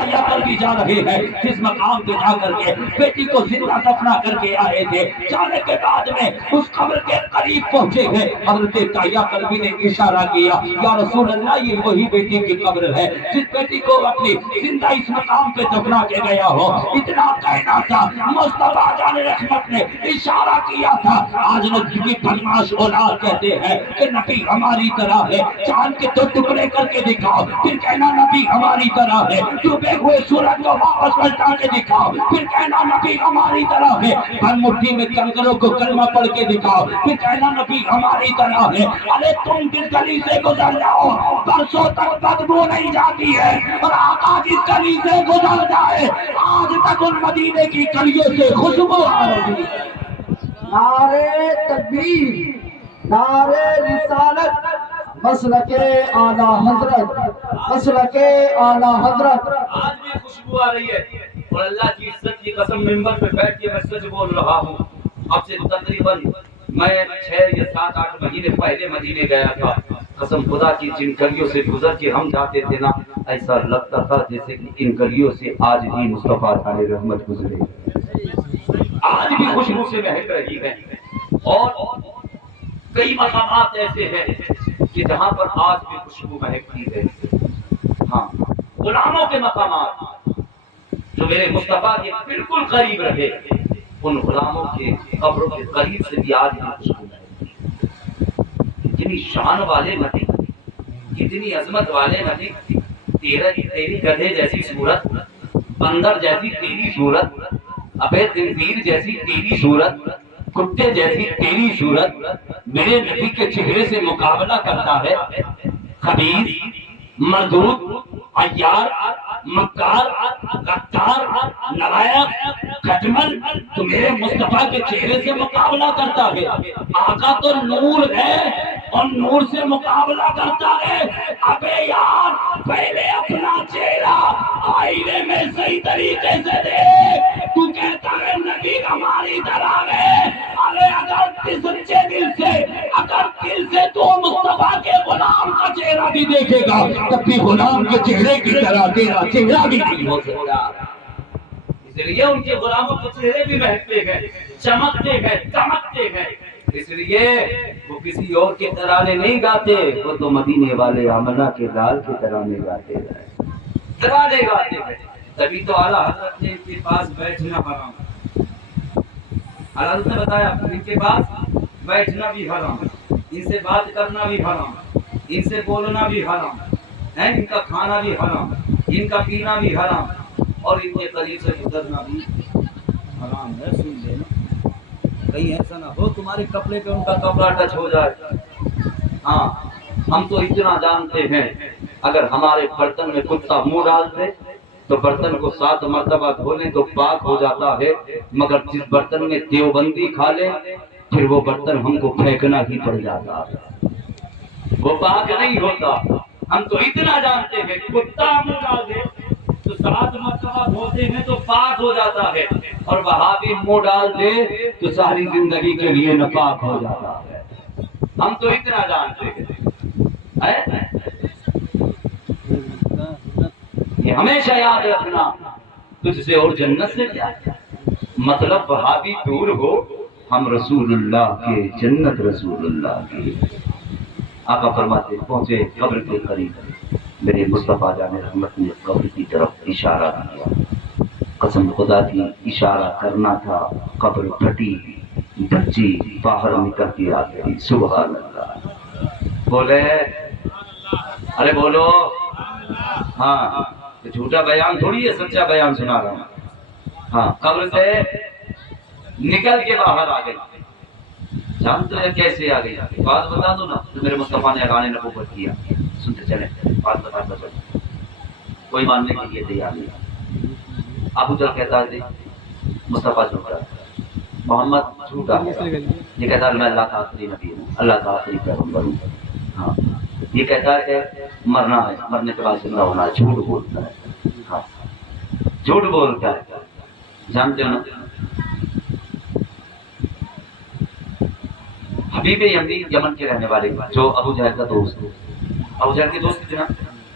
تایا کر بھی جا رہے ہیں جس مقام پہ جا کر کے بیٹی کو زندہ دفنا کر کے آئے تھے، جانے کے بعد میں اس قبر کے قریب پہنچے ہیں، حضرت تایا کلبی نے اشارہ کیا یا رسول اللہ یہ وہی بیٹی کی قبر ہے جس بیٹی کو اپنی زندہ اس مقام پہ دفنا کے گیا ہو۔ اتنا کہنا تھا مصطفیٰ جان رحمت نے اشارہ کیا تھا۔ آج نبی کی بدماش اولاد کہتے ہیں کہ نبی ہماری طرح ہے، چاند کے دو ٹکڑے کر کے دکھاؤ پھر کہنا نبی ہماری طرح ہے، ڈوبے ہوئے سورج کو واپس پلٹا کے دکھاؤ پھر کہنا نبی ہماری طرح ہے، ہر مٹھی میں کنکروں کو کلمہ پڑھ کے دکھاؤ پھر کہنا نبی ہماری طرح ہے۔ ارے تم جس گلی سے گزر جاؤ برسوں تک بدبو نہیں جاتی ہے، اور آقا جس گلی سے گزر جائے آج تک ان مدینے کی گلیوں سے خوشبو آ رہی ہے۔ نعرے تکبیر، نعرے رسالت، مسلک اعلیٰ حضرت، مسلک اعلیٰ حضرت۔ آج بھی خوشبو آ رہی ہے، اور اللہ کی عزت کی قسم ممبر پہ بیٹھ کے میں سچ بول رہا ہوں، اب سے تقریباً میں 6 یا 7 8 مہینے پہلے مدینے گیا تھا۔ قسم خدا کی جن گلیوں سے گزر کے ہم جاتے تھے نا، ایسا لگتا تھا جیسے کہ ان گلیوں سے آج ہی مصطفیٰ علیہ رحمت گزرے، آج بھی خوشبو سے مہک رہی ہے۔ اور کئی مقامات ایسے ہیں کہ جہاں پر آج بھی خوشبو مہکتی ہے۔ ہاں، غلاموں کے مقامات جو میرے مصطفیٰ کے بالکل قریب رہے، ان غلاموں کے قبروں کے قریب سے بھی آج بھی خوشبو مہکتی ہے۔ کتنی شان والے نبی، کتنی عظمت والے نبی، تیری گدھے جیسی صورت، بندر جیسی تیری صورت، ابے تنویر جیسی تیری صورت، کتے جیسی تیری صورت میرے نبی کے چہرے سے مقابلہ کرتا ہے۔ خبیث، مردود، عیار، مکار، غدار، نالائق، کھٹمل تو میرے مصطفیٰ کے چہرے سے مقابلہ کرتا ہے۔ آقا تو نور ہے اور نور سے مقابلہ کرتا ہے۔ ابے یار پہلے اپنا چہرہ آئینے میں صحیح طریقے سے دیکھ، تو کہتا ہے نبی ہماری طرح ہے۔ ارے اگر سچے دل سے، اگر دل سے تو مصطفیٰ کے غلام کا چہرہ بھی دیکھے گا تب بھی غلام کے چہرے کی طرح تیرا چہرہ بھی نہیں ہو سکتا۔ اس لیے ان کے غلاموں کے چہرے بھی مہکتے ہیں، چمکتے ہیں، چمکتے ہیں۔ اس لیے وہ کسی اور کے ترانے نہیں گاتے، وہ تو مدینے والے آمنہ کے لال کے ترانے گاتے ہیں، ترانے گاتے ہیں۔ تبھی تو اعلیٰ حضرت نے ان کے پاس بیٹھنا حرام، اعلیٰ حضرت نے بتایا ان کے پاس بیٹھنا بھی حرام، ان سے بات کرنا بھی حرام، ان سے بولنا بھی حرام ہے، ان کا کھانا بھی حرام، ان کا پینا بھی حرام، اور ان کے قریب سے گزرنا بھی حرام ہے۔ سن لینا کہیں ایسا نہ ہو تمہارے کپڑے پہ ان کا کپڑا ٹچ ہو جائے۔ ہاں، ہم تو اتنا جانتے ہیں اگر ہمارے برتن میں کتا منہ ڈال دے تو برتن کو 7 مرتبہ دھو لیں تو پاک ہو جاتا ہے، مگر جس برتن میں دیوبندی کھا لے پھر وہ برتن ہم کو پھینکنا ہی پڑ جاتا ہے، وہ پاک نہیں ہوتا۔ ہم تو اتنا جانتے ہیں کتا منہ ڈال دے تو 7 مرتبہ دھوتے ہیں تو پاک ہو جاتا ہے، اور وہابی منہ ڈال دے تو ساری زندگی کے لیے ناپاک ہو جاتا ہے۔ ہم تو اتنا جانتے ہیں۔ یہ ہمیشہ یاد رکھنا، تجھ سے اور جنت سے کیا، مطلب وہابی دور ہو، ہم رسول اللہ کے، جنت رسول اللہ کی۔ آقا فرماتے پہنچے قبر کے قریب، میرے مصطفیٰ جان رحمت نے قبر کی طرف اشارہ کیا، قسم خدا کی اشارہ کرنا تھا، قبر پھٹی، بچی باہر نکل کے آ گئی۔ سبحان اللہ، بولے ارے بولو، ہاں جھوٹا بیان تھوڑی ہے، سچا بیان سنا رہا ہوں۔ ہاں، قبر سے نکل کے باہر آ گئی، جانتے ہیں کیسے آ گئی؟ بات بتا دو نا، تو میرے مصطفیٰ نے اعلان نبوت کیا، سنتے چلیں، بات بتا دو، کوئی ماننے کے لیے تیار نہیں۔ ابو جہل کہتا ہے مصطفیٰ جھوٹا، محمد جھوٹا ہے، یہ کہتا ہے میں اللہ کا آخری نبی ہوں، اللہ کا آخری پیغمبر ہوں۔ ہاں، یہ کہتا ہے کہ مرنا ہے، مرنے کے بعد زندہ ہونا ہے، جھوٹ بولتا ہے۔ ہاں، جھوٹ بولتا ہے، جانتے ہو نا۔ حبیب یمنی یمن کے رہنے والے جو ابو جہل کا دوست، ابو جہل کے دوست تھے نا،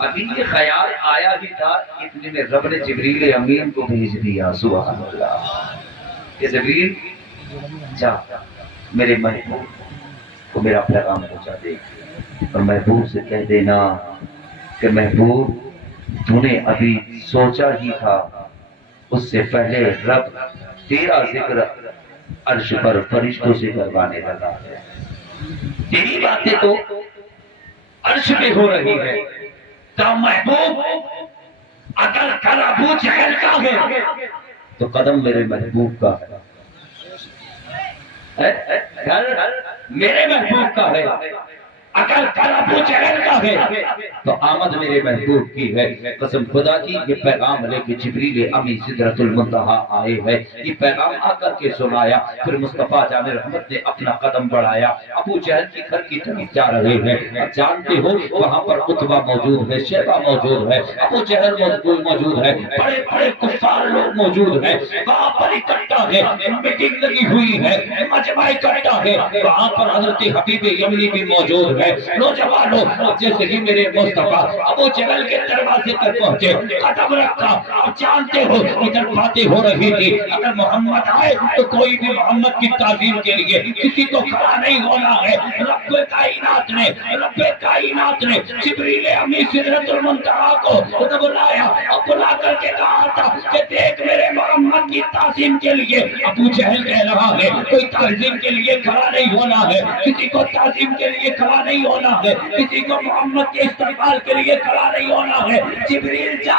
ابھی یہ خیال آیا ہی تھا اتنے میں رب نے جبریل امین کو بھیج دیا، سبحان اللہ، کہ جبریل جا میرے محبوب کو میرا پیغام پہنچا دے، اور محبوب سے کہہ دینا کہ محبوب تو نے ابھی سوچا ہی تھا، اس سے پہلے رب تیرا ذکر عرش پر فرشتوں سے کروانے لگا ہے، تیری باتیں تو عرش پہ ہو رہی ہے، تو محبوب اگر کل ابو جہل کا ہے تو قدم میرے محبوب کا ہے، گھر میرے محبوب کا ہے، اگر کل ابو جہل کا ہے تو آمد میرے محبوب کی ہے۔ قسم خدا کی یہ پیغام لے کے جبریل امی سدرۃ المنتہا آئے ہیں، یہ پیغام آ کر کے سنایا، پھر مصطفیٰ جان رحمت نے اپنا قدم بڑھایا، ابو جہل کی گھر کی طرف جا رہے ہیں، جانتے ہو وہاں پر عتبہ موجود ہے، شیبہ موجود ہے، ابو جہل موجود ہے، بڑے بڑے کفار لوگ موجود ہیں، وہاں پر اکٹھا ہے، میٹنگ لگی ہوئی ہے، مجمع اکٹھا ہے، وہاں پر حضرت حبیب یمنی بھی موجود ہے۔ نوجوانوں جیسے ہی میرے مصطفیٰ ابو جہل کے دروازے پر پہنچے، قدم رکھا، آپ جانتے ہو ادھر باتیں ہو رہی تھی، اگر محمد آئے تو کوئی بھی محمد کی تعظیم کے لیے کسی کو کھڑا نہیں ہونا ہے۔ رب کائنات نے جبریل امی سدرۃ المنتہا کو بلایا اور بلا کر کے کہا تھا کہ دیکھ میرے محمد کی تعظیم کے لیے ابو جہل کہہ رہا ہے کوئی تعظیم کے لیے کھڑا نہیں ہونا ہے، کسی کو تعظیم کے لیے کھڑا نہیں ہونا ہے، کسی کو محمد کے استقبال کے لیے کھڑا نہیں ہونا ہے۔ جبریل جا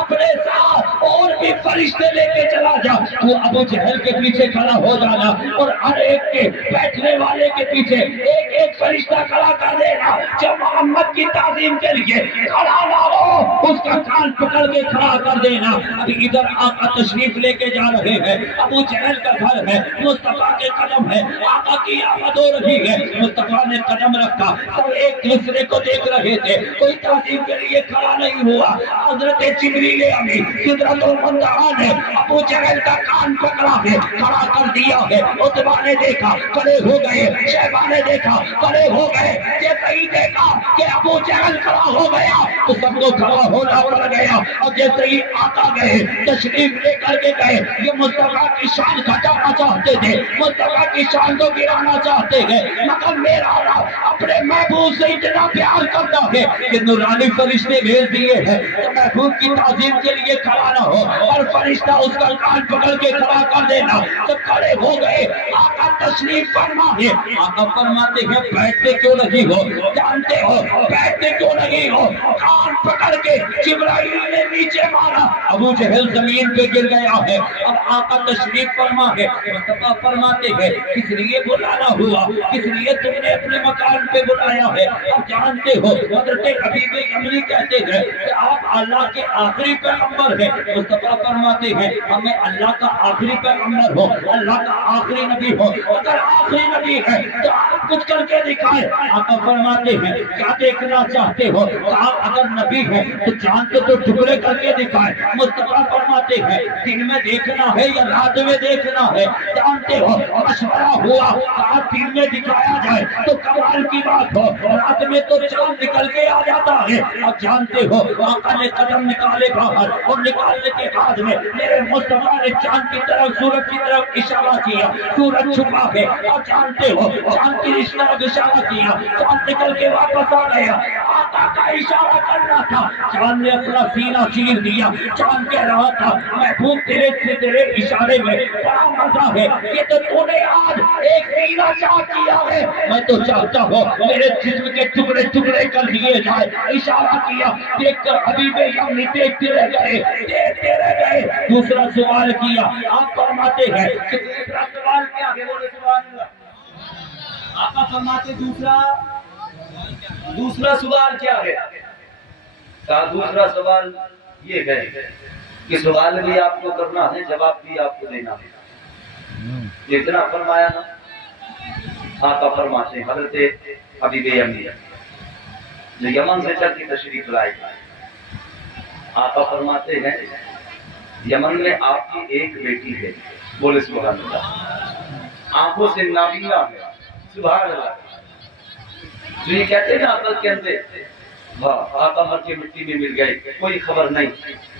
اپنے ساتھ اور بھی فرشتے لے کے چلا جا، تو ابو جہل کے پیچھے کھڑا ہو جانا اور ہر ایک کے بیٹھنے والے کے پیچھے ایک ایک فرشتہ کھڑا کر دینا، جو محمد کی تعظیم کے لیے کھڑا نہ ہو اس کا کان پکڑ کے کھڑا کر دینا۔ ابھی ادھر آقا تشریف لے کے جا رہے ہیں، ابو جہل کا گھر ہے، مصطفیٰ کے قدم ہے، آقا کی آمد ہو رہی ہے، مصطفیٰ نے قدم رکھا، سب ایک دوسرے کو دیکھ رہے تھے، کوئی تعظیم کے لیے کھڑا نہیں ہوا۔ حضرت جبریل امی سدرۃ المنتہا نے ابو جہل کا کان پکڑا ہے، کھڑا کر دیا ہے، عتبہ نے دیکھا کھڑے ہو گئے، شیبہ نے دیکھا کھڑے ہو گئے، جیسے ہی دیکھا کہ ابو جہل کھڑا ہو گیا تو سب کو کھڑا ہونا پڑ گیا، اور جیسے ہی آقا گئے تشریف لے کر کے گئے، یہ مصطفیٰ کی شان گھٹانا چاہتے تھے، مصطفیٰ کی شان کو گرانا چاہتے ہیں، مگر میرا رب اپنے محبوب سے اتنا پیار کرتا ہے کہ نورانی فرشتے بھیج دیے ہیں تو محبوب کی تعظیم کے لیے کھڑا نہ ہو، اور فرشتہ اس کا کان پکڑ کے کھڑا کر دینا، تو کھڑے ہو گئے۔ آقا تشریف فرما ہے، آقا فرماتے ہیں بیٹھتے کیوں نہیں ہو، جانتے ہو بیٹھتے کیوں نہیں ہو، کان پکڑ کے جبرائیل نے نیچے مارا، ابو جہل زمین پہ گر گیا ہے، اب آقا تشریف فرما ہے، مصطفیٰ فرماتے ہیں کس لیے بلانا ہوا، کس لیے تم نے اپنے مکان پہ بلایا ہے، اب جانتے ہو حضرت حبیب یمنی کہتے ہیں کہ آپ اللہ کے آخری پیغمبر ہیں، مصطفیٰ فرماتے ہیں ہمیں اللہ کا آخری پیغمبر ہو، اللہ کا آخری نبی ہو، اگر آخری نبی ہے تو آپ کچھ کر کے دکھائے۔ آقا فرماتے ہیں کیا دیکھنا چاہتے ہو، آپ اگر نبی ہیں تو جان کے تو ٹکڑے کر کے دکھائے۔ مصطفیٰ فرماتے ہیں دن میں دیکھنا ہے یا رات میں دیکھنا ہے، جانتے ہو مشورہ ہوا رات دن میں دکھایا جائے تو کمال کی بات ہو، رات میں تو چاند نکل کے آ جاتا ہے۔ اب جانتے ہو آقا نے قدم نکالے باہر اور نکالنے کے بعد میں میرے مصطفیٰ نے چاند کی طرف سورج کی طرف اشارہ کیا، سورج چھپا ہے، اور جانتے ہو چاند کی طرف اشارہ کیا، چاند نکل کے واپس آ گیا، آقا کا اشارہ کرنا تھا، چاند نے اپنا سینہ چیر دیا، چاند کہہ رہا تھا محبوب تیرے اشارے میں بڑا مزہ ہے، یہ تو تو نے آج ایک سینہ چاہ کیا ہے، میں تو چاہتا ہوں میرے جسم کے ٹکڑے ٹکڑے کر دیے جائے، اشارہ کیا، دیکھ کر حبیب یمنی دیکھتے رہ گئے، دوسرا سوال کیا، آپ فرماتے ہیں کہ دوسرا سوال کیا ہے، بولے سبحان اللہ، آقا فرماتے دوسرا سوال کیا ہے؟ کہا دوسرا سوال یہ ہے کہ سوال بھی آپ کو کرنا ہے، جواب بھی آپ کو دینا ہے، جتنا فرمایا نا۔ آقا فرماتے ہیں حضرت حبیب یمنی جو یمن سے چل کے تشریف لائے، آقا فرماتے ہیں یمن میں آپ کی ایک بیٹی ہے، بولے سبحان اللہ، آنکھوں سے نابینا ہے، سبحان اللہ، جو یہ کہتے ہیں نا عقل کے اندر واہ آقا مکے مٹی میں مل گئے، کوئی خبر نہیں،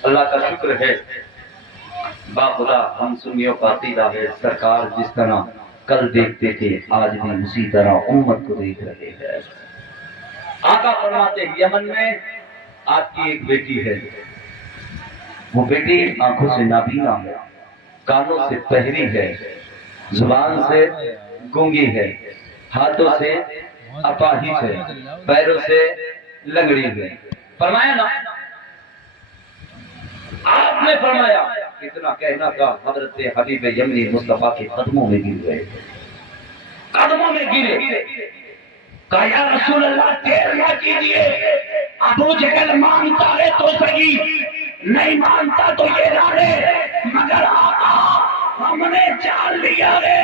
اللہ کا شکر ہے۔ باخدا ہم سنیوں کا عقیدہ ہے، سرکار جس طرح کل دیکھتے تھے آج بھی اسی طرح امت کو دیکھ رہے ہیں۔ آقا فرماتے ہیں یمن میں آپ کی ایک بیٹی ہے، وہ بیٹی آنکھوں سے نابینا ہے، کانوں سے بہری ہے، زبان سے گونگی ہے، ہاتھوں سے اپاہج ہے، پیروں سے لنگڑی ہے۔ فرمایا نا، آپ نے فرمایا اتنا کہنا تھا، حضرت حبیب یمنی مصطفیٰ کے قدموں میں گر گئے، قدموں میں گرے، کہا یا رسول اللہ دیر نہ کیجئے، ابو جہل مانتا ہے تو صحیح، نہیں مانتا تو یہ راڑے، مگر آقا ہم نے جان لیا ہے،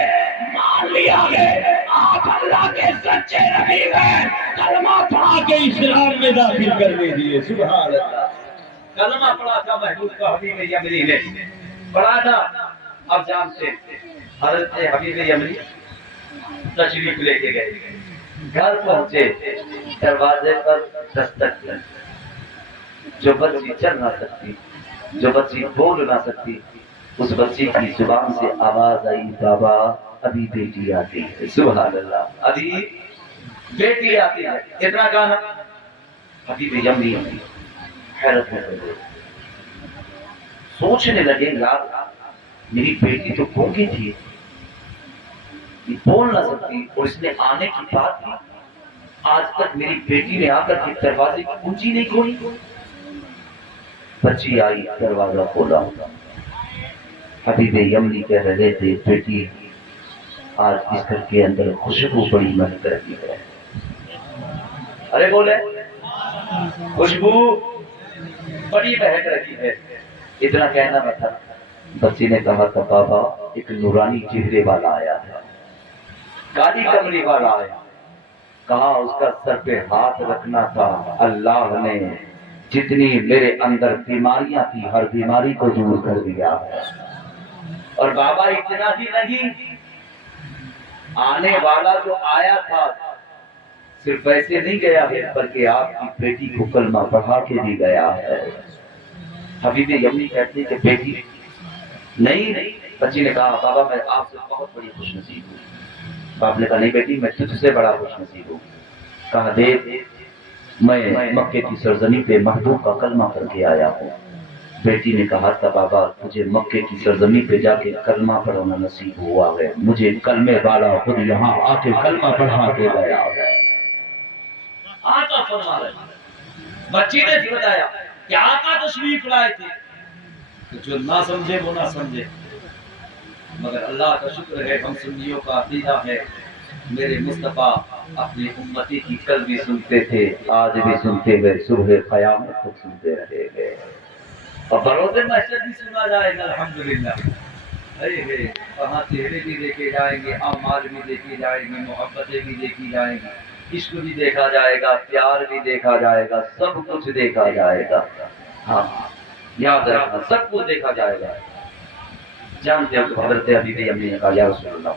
مان لیا ہے، آپ اللہ کے سچے رحیم ہیں، کلمہ پڑھا کے اسلام میں داخل کرنے دیئے۔ سبحان اللہ، کلمہ پڑھا تھا محبوب کا حبیب یمنی نے، پڑھا تھا۔ اب جانتے حضرت حبیب یمنی تشریف لے کے گئے، گھر پہنچے، دروازے پر دستک دی، جو بچی چل نہ سکتی، جو بچی بول نہ سکتی، اس بچی کی زبان سے آواز آئی بابا ابھی بیٹی آتی ہے۔ سبحان اللہ، ابھی بیٹی آتی ہے، اتنا گانا حبیب یمنی حیرت میں پڑے، سوچنے لگے یار میری بیٹی تو گونگی تھی، یہ بول نہ سکتی، اور اس نے آنے کی بات کی، آج تک میری بیٹی نے آ کر کے دروازے کی کنجی نہیں کھولی۔ بچی آئی، دروازہ کھولا، حبیب یمنی کہہ رہے تھے بیٹی آج اس گھر کے اندر خوشبو بڑی مہک رہی ہے۔ ارے بولے خوشبو بڑی مہک رہی ہے، اتنا کہنا نہ تھا، بچی نے کہا تھا بابا ایک نورانی چہرے والا آیا ہے، کالی کمری والا آیا، کہا اس کا سر پہ ہاتھ رکھنا تھا، اللہ نے جتنی میرے اندر بیماریاں تھی ہر بیماری کو دور کر دیا ہے۔ اور بابا اتنا ہی نہیں، آنے والا جو آیا تھا صرف ایسے نہیں گیا ہے بلکہ آپ کی بیٹی کو کلمہ پڑھا کے بھی گیا ہے۔ حبیب یمنی کہتے ہیں کہ بیٹی نہیں، بچی نے کہا بابا میں آپ سے بہت بڑی خوش نصیب ہوں۔ باپ نے کہا نہیں بیٹی میں تجھ سے بڑا خوش نصیب ہوں۔ کہا دیکھ میں مکے کی سرزمین پہ محبوب کا کلمہ پڑھ کے آیا ہوں۔ بیٹی نے کہا تھا بابا تجھے مکے کی سرزمین پہ جا کے کلمہ پڑھنا نصیب ہوا ہے، مجھے کلمے والا خود یہاں آ کے کلمہ پڑھا کے گیا ہے۔ آقا فرما رہے، بچی نے بتایا کہ آقا تشریف لائے تھے، تو جو نہ سمجھے وہ نہ سمجھے، مگر اللہ کا شکر ہے ہم سنیوں کا عقیدہ ہے میرے مصطفیٰ اپنی امتی کی کل بھی سنتے تھے، آج بھی سنتے ہوئے صبح قیامت تک سنتے رہے گے، اور بروز محشر بھی سنا جائے گا الحمدللہ۔ کہاں چہرے بھی دیکھے جائیں گے، اعمال بھی دیکھی جائیں گی، محبتیں بھی دیکھی جائیں گی، عشق بھی دیکھا جائے گا، پیار بھی دیکھا جائے گا، سب کچھ دیکھا جائے گا۔ ہاں یاد رکھنا سب کچھ دیکھا جائے گا۔ جانتے ہو کہ حضرت حبیب یمنی نے کہا یا رسول اللہ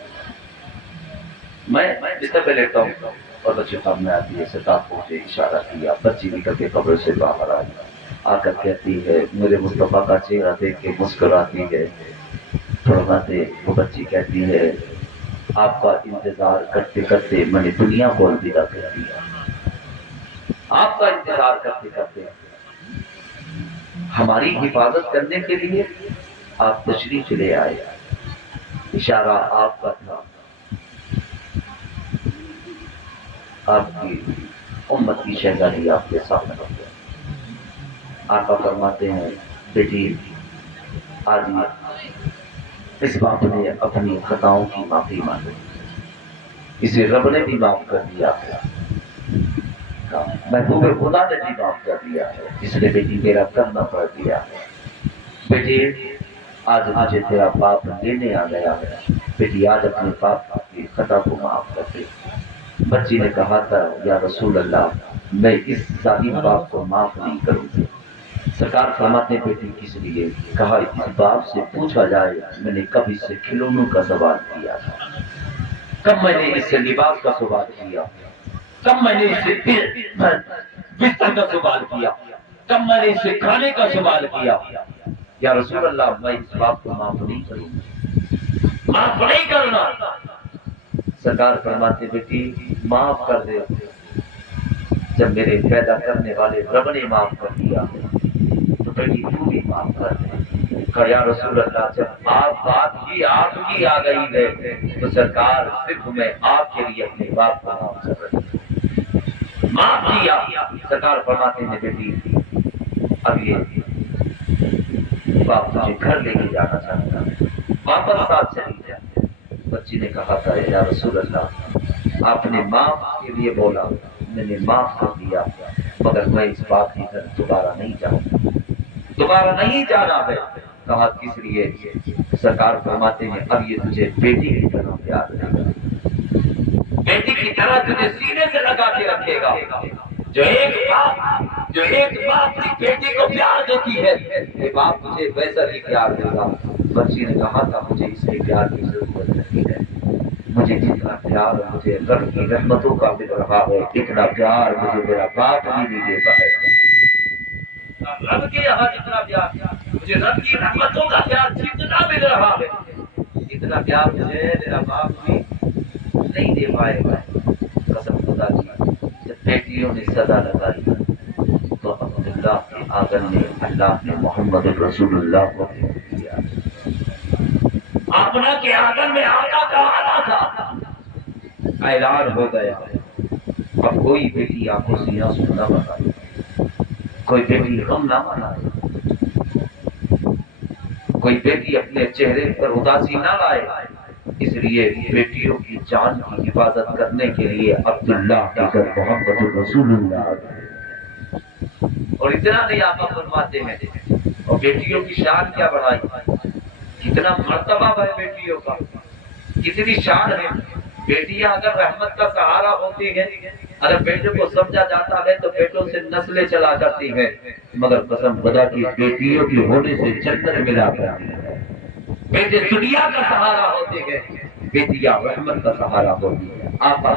میں بستر پہ لیٹتا ہوں اور بچی خواب میں آتی ہے، ستاف کو مجھے اشارہ کیا، بچی نکل کے قبر سے باہر آئی، آ کر کہتی ہے میرے مصطفیٰ کا چہرہ دیکھ کے مسکراتی ہے۔ فرماتے وہ بچی کہتی ہے آپ کا انتظار کرتے کرتے میں نے دنیا کو الوداع کر دیا، آپ کا انتظار کرتے کرتے ہماری حفاظت کرنے کے لیے آپ تشریف لے آئے، اشارہ آپ کا تھا، آپ کی امت کی شہزادی آپ کے سامنے رکھ گئی۔ آقا فرماتے ہیں بیٹی آج اس باپ نے اپنی خطاؤں کی معافی مانگی، اسے رب نے بھی معاف کر دیا ہے، محبوب خدا نے بھی معاف کر دیا ہے، اس نے بیٹی میرا کرنا پڑ دیا ہے۔ بیٹی آج مجھے تیرا باپ لینے آ گیا ہے، بیٹی آج اپنے باپ کی خطا کو معاف کر دے۔ بچی نے کہا تھا یا رسول اللہ میں اس ظالم باپ کو معاف نہیں کروں گی۔ سرکار فرماتے بیٹی کس لیے؟ کہا اس باپ سے پوچھا جائے میں نے کب اس سے کھلونوں کا سوال کیا تھا، کب میں نے اس سے لباس کا سوال کیا، کب میں نے اس سے بستر کا سوال کیا، کمبل سے کھانے کا سوال کیا، یا رسول اللہ میں اس باپ کو معاف نہیں کروں گا، معاف نہیں کرنا۔ سرکار فرماتے بیٹی معاف کر دے، جب میرے پیدا کرنے والے رب نے معاف کر دیا تو بیٹی تو بھی معاف کر دے۔ کہ یا رسول اللہ جب آپ بات کی آپ کی آ گئی ہے تو سرکار صرف میں آپ کے لیے اپنے باپ کو معاف کر رہی ہوں۔ معاف کیا۔ سرکار فرماتے ہیں بیٹی اب یہ باپ تجھے گھر لے کے جانا چاہتا ہے، واپس ساتھ چلی جائے۔ بچی نے کہا تھا یا رسول اللہ آپ نے معاف کے لیے بولا، میں نے معاف کر دیا، مگر میں اس بات کی گھر دوبارہ نہیں جاؤں، دوبارہ نہیں جانا ہے۔ کہا کس لیے؟ سرکار فرماتے ہیں اب یہ تجھے بیٹی کی طرح پیار کرے گا، بیٹی کی طرح تجھے سینے سے لگا کے رکھے گا۔ جو ایک باپ اپنی بیٹی کو پیار دیتی ہے یہ باپ تجھے ویسا ہی پیار دے گا۔ بچی نے کہا تھا مجھے اس کے پیار کی ضرورت نہیں ہے، مجھے جتنا پیار مجھے رب کی رحمتوں کا مل رہا ہے اتنا پیار مجھے میرا باپ بھی نہیں دے پائے گا۔ رب کے یہاں جتنا پیار مجھے رب کی رحمتوں کا پیار جتنا مل رہا ہے اتنا پیار مجھے میرا باپ بھی نہیں دے پائے گا۔ قسم خدا کی جب بیٹیوں نے صدا لگائی تو عبداللہ کے آنگن میں اللہ نے محمد رسول اللہ کو دیا۔ اپنا کے آنگن میں آقا کا آنا تھا، اعلان ہو گیا اب کوئی بیٹی آنکھوں سے آنسو نہ بہائے، کوئی بیٹی غم نہ منائے، کوئی بیٹی اپنے چہرے پر اداسی نہ لائے۔ اس لیے بیٹیوں کی جان کی حفاظت کرنے کے لیے عبداللہ کے گھر محمد رسول اللہ اور اتنا نہیں آقا فرماتے ہیں اور بیٹیوں کی شان کیا بڑھائی، کتنا مرتبہ ہے بیٹیوں کا، کتنی شان ہے۔ بیٹیاں اگر رحمت کا سہارا ہوتی ہیں، اگر بیٹوں کو سمجھا جاتا ہے تو بیٹوں سے نسلیں چلا جاتی ہیں، مگر قسم خدا کی بیٹیوں کی ہونے سے جنت ملا کرتی ہے۔ بیٹے دنیا کا سہارا ہوتے ہیں، بیٹیاں رحمت کا سہارا ہوتی ہیں۔ آپ